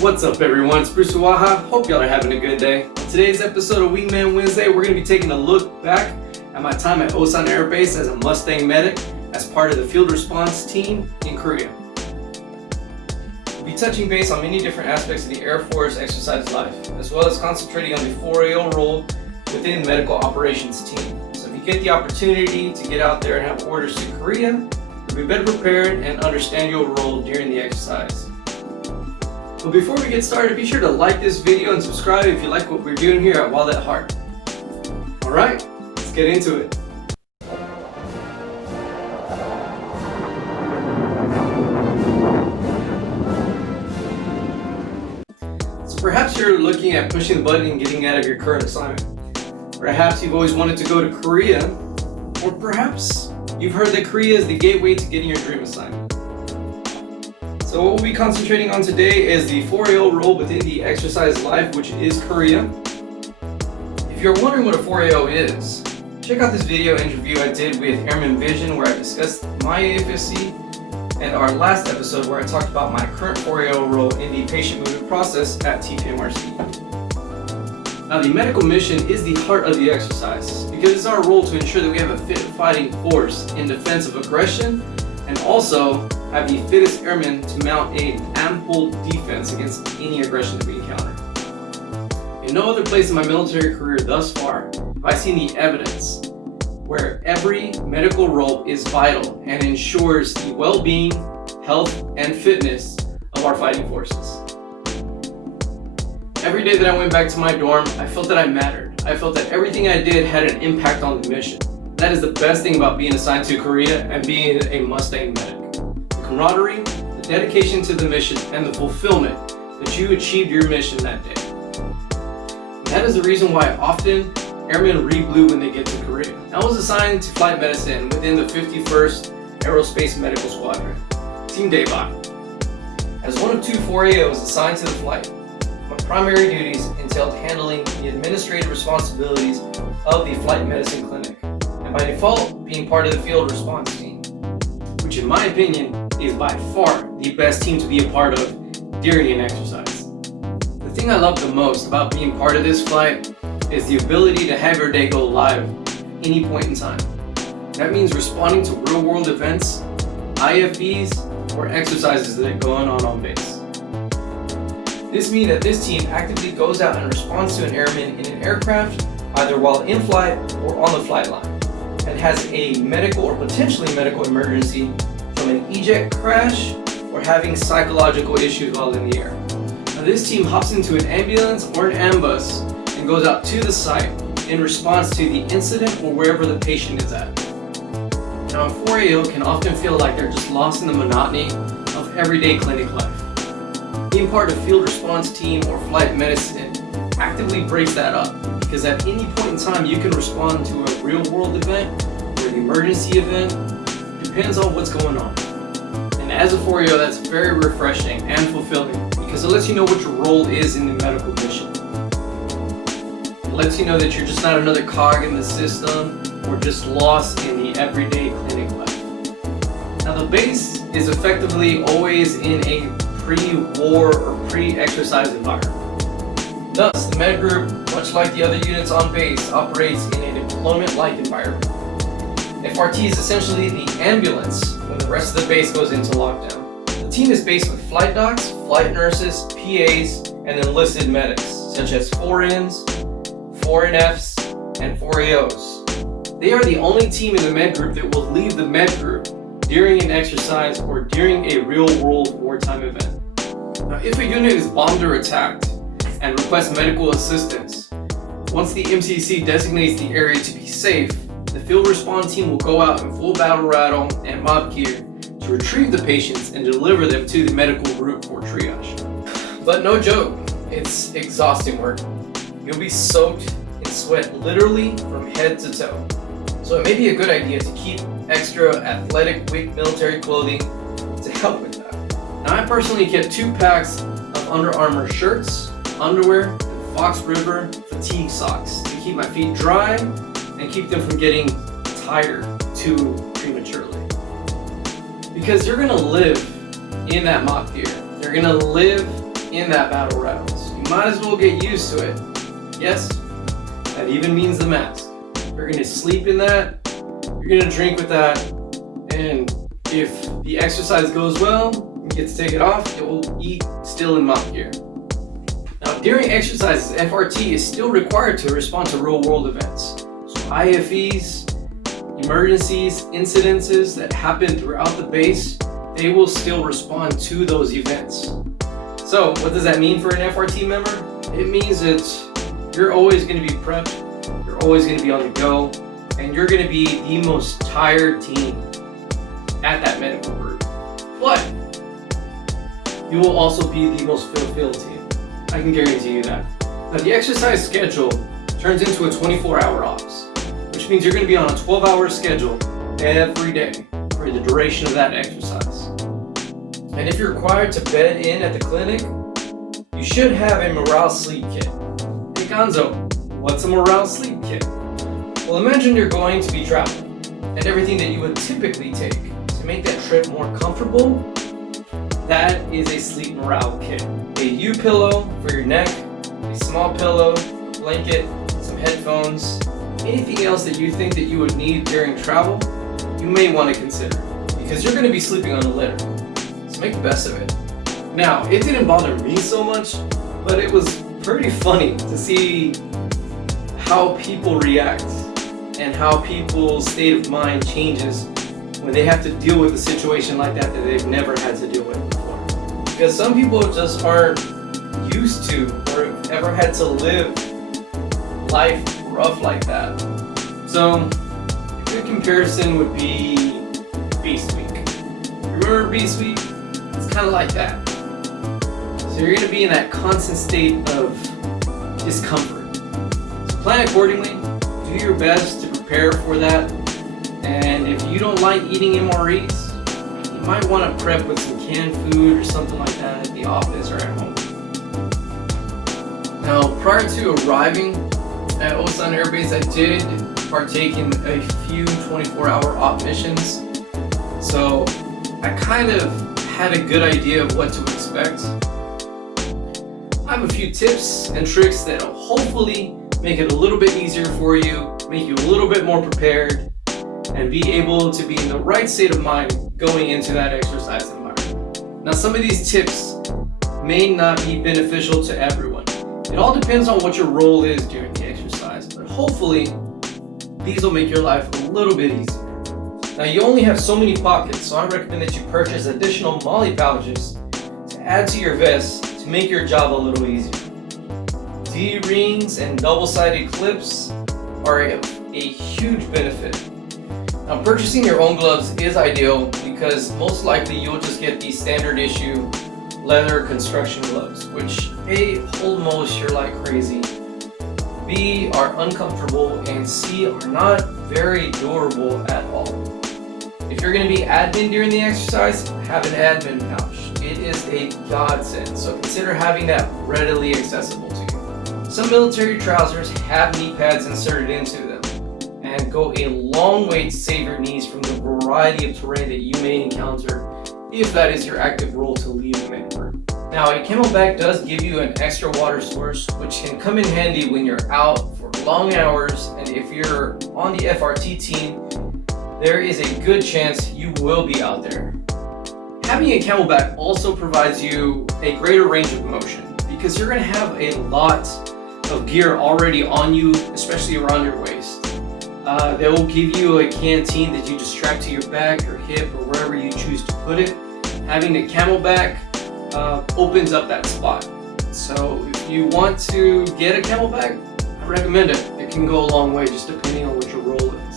What's up everyone, it's Bruce Uwaha. Hope y'all are having a good day. On today's episode of Wingman Wednesday, we're going to be taking a look back at my time at OSAN Air Base as a Mustang medic as part of the field response team in Korea. We'll be touching base on many different aspects of the Air Force exercise life, as well as concentrating on the 4AO role within the medical operations team. So if you get the opportunity to get out there and have orders to Korea, you'll be better prepared and understand your role during the exercise. But before we get started, be sure to like this video and subscribe if you like what we're doing here at Wild at Heart. Alright, let's get into it. So perhaps you're looking at pushing the button and getting out of your current assignment. Perhaps you've always wanted to go to Korea, or perhaps you've heard that Korea is the gateway to getting your dream assignment. So what we'll be concentrating on today is the 4AO role within the exercise life, which is Korea. If you're wondering what a 4AO is, check out this video interview I did with Airman Vision where I discussed my AFSC, and our last episode where I talked about my current 4AO role in the patient movement process at TPMRC. Now the medical mission is the heart of the exercise because it's our role to ensure that we have a fit fighting force in defense of aggression and also have the fittest airmen to mount an ample defense against any aggression that we encounter. In no other place in my military career thus far have I seen the evidence where every medical role is vital and ensures the well-being, health, and fitness of our fighting forces. Every day that I went back to my dorm, I felt that I mattered. I felt that everything I did had an impact on the mission. That is the best thing about being assigned to Korea and being a Mustang medic. The camaraderie, the dedication to the mission, and the fulfillment that you achieved your mission that day. And that is the reason why often airmen read blue when they get to Korea. I was assigned to flight medicine within the 51st Aerospace Medical Squadron, Team Daebak. As one of two 4AOs assigned to the flight, my primary duties entailed handling the administrative responsibilities of the flight medicine clinic, and by default being part of the field response team, which in my opinion is by far the best team to be a part of during an exercise. The thing I love the most about being part of this flight is the ability to have your day go live any point in time. That means responding to real world events, IFVs, or exercises that are going on base. This means that this team actively goes out and responds to an airman in an aircraft, either while in flight or on the flight line, and has a medical or potentially medical emergency from an eject crash or having psychological issues while in the air. Now this team hops into an ambulance or an ambus and goes out to the site in response to the incident or wherever the patient is at. Now a 4AO can often feel like they're just lost in the monotony of everyday clinic life. Being part of field response team or flight medicine actively breaks that up, because at any point in time you can respond to a real world event or an emergency event, depends on what's going on. And as a 4AO, that's very refreshing and fulfilling because it lets you know what your role is in the medical mission. It lets you know that you're just not another cog in the system or just lost in the everyday clinic life. Now the base is effectively always in a pre-war or pre-exercise environment. Thus, the med group, much like the other units on base, operates in a deployment-like environment. FRT is essentially the ambulance when the rest of the base goes into lockdown. The team is based with flight docs, flight nurses, PAs, and enlisted medics, such as 4Ns, 4NFs, and 4AOs. They are the only team in the med group that will leave the med group during an exercise or during a real-world wartime event. Now, if a unit is bombed or attacked and requests medical assistance, once the MCC designates the area to be safe, the field response team will go out in full battle rattle and mob gear to retrieve the patients and deliver them to the medical group for triage. But no joke, it's exhausting work. You'll be soaked in sweat literally from head to toe. So it may be a good idea to keep extra athletic weight military clothing to help with that. Now I personally kept 2 packs of Under Armour shirts, underwear, and Fox River fatigue socks to keep my feet dry and keep them from getting tired too prematurely. Because you're gonna live in that mock gear. They're gonna live in that battle route. So you might as well get used to it. Yes, that even means the mask. You're gonna sleep in that, you're gonna drink with that, and if the exercise goes well, you get to take it off, it will eat still in mount gear. Now, during exercises, FRT is still required to respond to real world events. So IFEs, emergencies, incidences that happen throughout the base, they will still respond to those events. So what does that mean for an FRT member? It means that you're always going to be prepped, you're always going to be on the go, and you're going to be the most tired team at that medical group. But you will also be the most fulfilled team. I can guarantee you that. Now, the exercise schedule turns into a 24-hour ops, which means you're going to be on a 12-hour schedule every day for the duration of that exercise. And if you're required to bed in at the clinic, you should have a morale sleep kit. Hey Gonzo, what's a morale sleep kit? Well, imagine you're going to be traveling, and everything that you would typically take to make that trip more comfortable, that is a sleep morale kit. A U-pillow for your neck, a small pillow, a blanket, some headphones, anything else that you think that you would need during travel, you may want to consider, because you're going to be sleeping on a litter. So make the best of it. Now, it didn't bother me so much, but it was pretty funny to see how people react and how people's state of mind changes when they have to deal with a situation like that they've never had to deal with before. Because some people just aren't used to or have ever had to live life rough like that. So a good comparison would be Beast Week. Remember Beast Week? It's kind of like that. So you're going to be in that constant state of discomfort. So plan accordingly, do your best to prepare for that, and if you don't like eating MREs, you might want to prep with some canned food or something like that at the office or at home. Now, prior to arriving at OSAN Air Base, I did partake in a few 24-hour op missions, so I kind of had a good idea of what to expect. I have a few tips and tricks that will hopefully make it a little bit easier for you, make you a little bit more prepared, and be able to be in the right state of mind going into that exercise environment. Now, some of these tips may not be beneficial to everyone. It all depends on what your role is during the exercise, but hopefully these will make your life a little bit easier. Now, you only have so many pockets, so I recommend that you purchase additional MOLLE pouches to add to your vest to make your job a little easier. D-rings and double-sided clips are a huge benefit. Now, purchasing your own gloves is ideal because most likely you'll just get the standard issue leather construction gloves, which A, hold moisture like crazy, B, are uncomfortable, and C, are not very durable at all. If you're going to be admin during the exercise, have an admin pouch. It is a godsend, so consider having that readily accessible to you. Some military trousers have knee pads inserted into them and go a long way to save your knees from the variety of terrain that you may encounter if that is your active role to lead a main group. Now, a camelback does give you an extra water source, which can come in handy when you're out for long hours, and if you're on the FRT team, there is a good chance you will be out there. Having a camelback also provides you a greater range of motion because you're going to have a lot of gear already on you, especially around your waist. They will give you a canteen that you just strap to your back or hip or wherever you choose to put it. Having the camelback opens up that spot. So if you want to get a camelback, I recommend it. It can go a long way just depending on what your role is.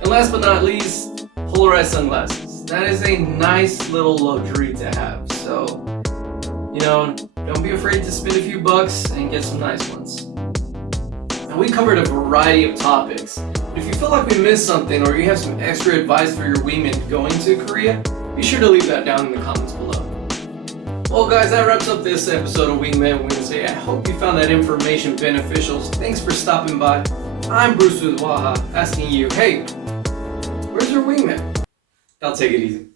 And last but not least, polarized sunglasses. That is a nice little luxury to have. So, don't be afraid to spend a few bucks and get some nice ones. Now, we covered a variety of topics. If you feel like we missed something or you have some extra advice for your wingman going to Korea, be sure to leave that down in the comments below. Well guys, that wraps up this episode of Wingman Wednesday. I hope you found that information beneficial. Thanks for stopping by. I'm Bruce with Waha, asking you, hey, where's your wingman? I'll take it easy.